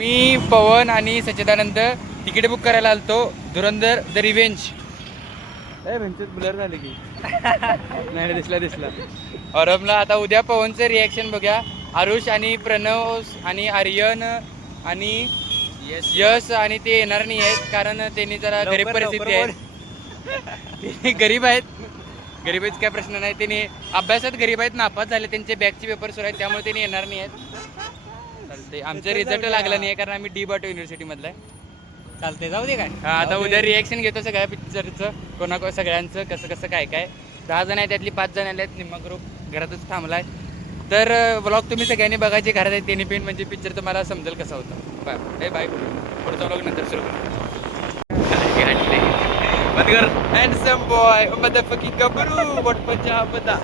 मी पवन आणि सच्चिदानंद ticket book करायला आलतो धुरंधर द रिव्हेंज. ब्लर झाले की नाही दिसला औरबला. आता उद्या पवनचं रिॲक्शन बघूया. आरुष आणि प्रणव आणि आर्यन आणि यश आणि ते येणार नाही आहेत कारण त्यांनी जरा गरीब परिस्थिती आहे. गरीब आहेत काय प्रश्न नाही. त्यांनी अभ्यासात गरीब आहेत, नापास झाले, त्यांचे बॅकचे पेपर सुरू आहेत त्यामुळे त्यांनी येणार नाही आहेत. चालते आमचा रिझल्ट लागला नाही आहे कारण आम्ही डी बॉट युनिव्हर्सिटी मधला आहे. चालते जाऊ दे काय. आता उद्या रिॲक्शन घेतो सगळ्या पिक्चरचं सगळ्यांचं कसं काय 10 जण आहेत त्यातली 5 जण आले आहेत. निम्मा ग्रुप घरातच थांबलाय. तर ब्लॉग तुम्ही सगळ्यांनी बघायचे घरात आहेत त्यांनी पण म्हणजे पिक्चर तुम्हाला समजेल कसा होता. बाय पुढचा ब्लॉग नंतर सुरू हँडसम बॉय मदरफकिंग गबरू बटपचा बदा.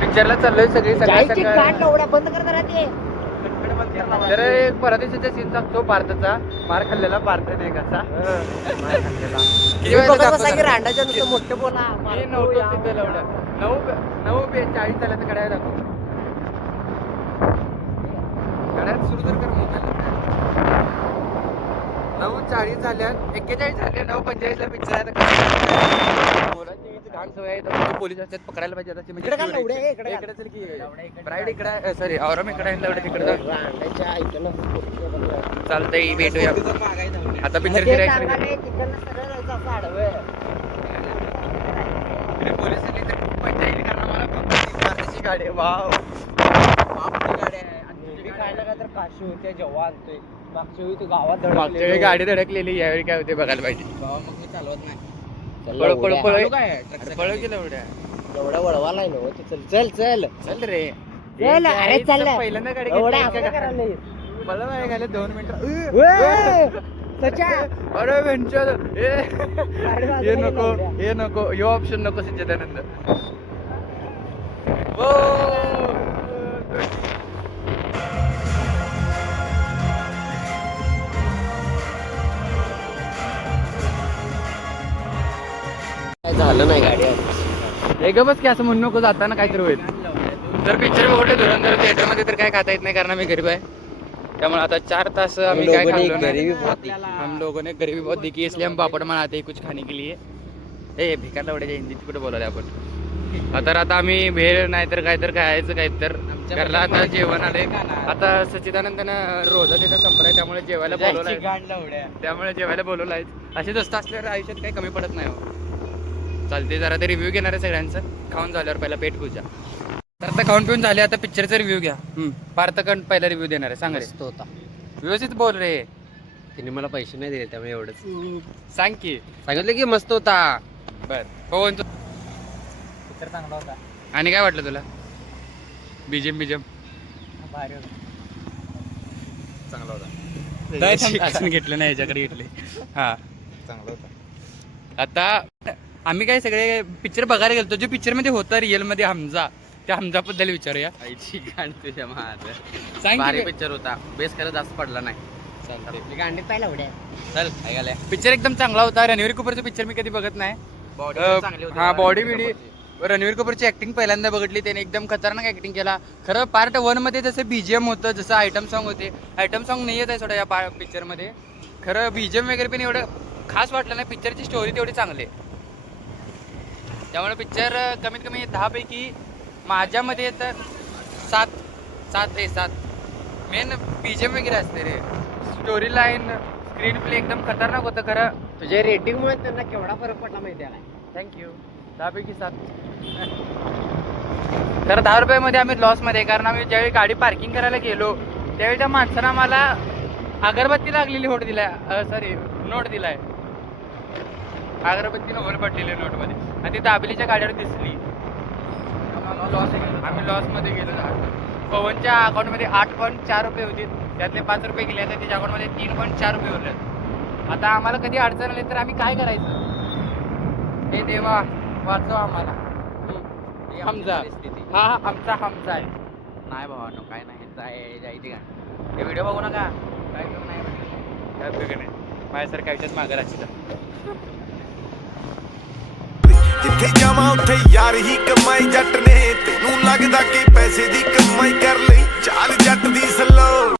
पिक्चरला चाललोय सगळी बंद करणार ते. तर एक परदेशाचा सीन सांगतो भारताचा. मार खाल्लेला भारत नाही कसा रांडाच्या नुसतं मोठे बोला 9:40 झाल्या तर कडायला दाखव. कडायला सुरू तर कर मोबाईल. 9:40 झाल्या 41 झाले 9:45 ला पिक्चर आहे. घाण सवय आहे पोलीस असतात पकडायला पाहिजे. इकडे चल की ब्राईड इकडे सॉरी औरम इकडे तिकडे चालतंय भेटूया आता पिक्चर पोलीस तर खूप मजा येईल कारण मला भारताची गाडी वाव गाडी आहे. काय तर काशी होते जेव्हा आणतोय मागच्या वेळी तू गावात मागच्या वेळी गाडी धडकलेली यावेळी काय होते बघायला पाहिजे. मग मी चालवत नाही. पळव गेलं एवढा वळवालाय ना चल रे. अरे चल पहिल्यांदा गाडी मला काय घाले 2 मिनिटं. अरे हे नको यो ऑप्शन नको सच्चिदानंद. झालं नाही गाडी एक बस की असं म्हणू नको जाताना काहीतरी होईल. जर पिक्चर बघतो धुरंधर थिएटरमध्ये तर काय खाता येत नाही कारण आम्ही गरीब आहे त्यामुळे आता 4 तास आम्ही काय खाल्लो नाही. हम लोगों ने गरीबी बहुत देखी इसलिए हम पापड़ बनाते कुछ खाने के लिए. ए भिकार लावड्याच्या हिंदीत कुठे बोलावले आपण. आता आम्ही भेळ नाही तर काय तर खायचं काय तर घरला आता जेवण आले. आता सच्चिदानंदनं रोजा तिथं संपलाय त्यामुळे जेवायला बोलवलाय. असे दोस्त असल्यावर आयुष्यात काही कमी पडत नाही हो. चालते जरा ते रिव्ह्यू घेणार आहे सगळ्यांचं. खाऊन झाल्यावर पहिला पेट पूजा. तर आता खाऊन पिऊन झाले आता पिक्चरचा रिव्ह्यू घ्या. पार्थकंड पहिला रिव्ह्यू देणार आहे. सांग रे. होता व्यवस्थित बोल रे. तिने मला पैसे नाही दिले त्यामुळे एवढंच सांग की. सांगितलं की मस्त होता. बर पवन पिक्चर चांगला होता. आणि काय वाटलं तुला. बीजेम भारी होता. चांगला होता. घेतलं नाही याच्याकडे घेतले. हा चांगला होता. आता आम्ही काय सगळे पिक्चर बघायला गेलो. जो पिक्चर मध्ये होता रिअल मध्ये हमजा त्या हमजा बद्दल विचारूया. भारी पिक्चर होता. बेस खरं जास्त पडला नाही. चल पिक्चर एकदम चांगला होता. रणवीर कपूरचा पिक्चर मी कधी बघत नाही. बॉडी बिडी रणवीर कपूरची ऍक्टिंग पहिल्यांदा बघितली. त्याने एकदम खतरनाक ऍक्टिंग केला. खरं पार्ट 1 मध्ये जसं बीजीएम होतं जसं आयटम सॉन्ग होते. आयटम सॉन्ग नाही येत आहे थोडा या पिक्चर मध्ये. खरं बीजीएम वगैरे पण एवढं खास वाटलं नाही. पिक्चरची स्टोरी तेवढी चांगली आहे त्यामुळे पिक्चर कमीत कमी 10 पैकी माझ्या मध्ये तर 7 मेन बीजीएम वगैरे असते रे. स्टोरी लाईन स्क्रीन प्ले एकदम खतरनाक होतं. खरं तुझ्या रेटिंग मुळे त्यांना केवढा फरक पडला माहिती आहे. थँक्यू. 10 पैकी 7. तर 10 रुपयामध्ये आम्ही लॉसमध्ये कारण आम्ही ज्यावेळी गाडी पार्किंग करायला गेलो त्यावेळी त्या माणसानं आम्हाला अगरबत्ती लागलेली नोट दिलाय. अगरबत्तीनं होल पडलेली नोटमध्ये आणि ती दाबेलीच्या गाडीवर दिसली. आम्ही लॉसमध्ये गेलो. पवनच्या अकाउंटमध्ये 8.4 रुपये होते. त्यातले 5 रुपये गेले तर तिच्या अकाउंटमध्ये 3.4 रुपये उरले. आता आम्हाला कधी अडचण आली तर आम्ही काय करायचं. हे देवा वाचव आम्हाला. हमजा हा आमचा हमजा आहे. नाही भावानो काय नाही जायचे का हे व्हिडिओ बघू नका. काय नाही माझ्यासारखं आयुष्यात मागं राहायचं. ਜਿੱਥੇ ਜਾਵਾਂ ਉੱਥੇ ਯਾਰ ਹੀ ਕਮਾਈ ਜੱਟ ਨੇ ਤੈਨੂੰ ਲੱਗਦਾ ਕਿ ਪੈਸੇ ਦੀ ਕਮਾਈ ਕਰ ਲਈ ਚਾਲ ਜੱਟ ਦੀ ਸਲੋ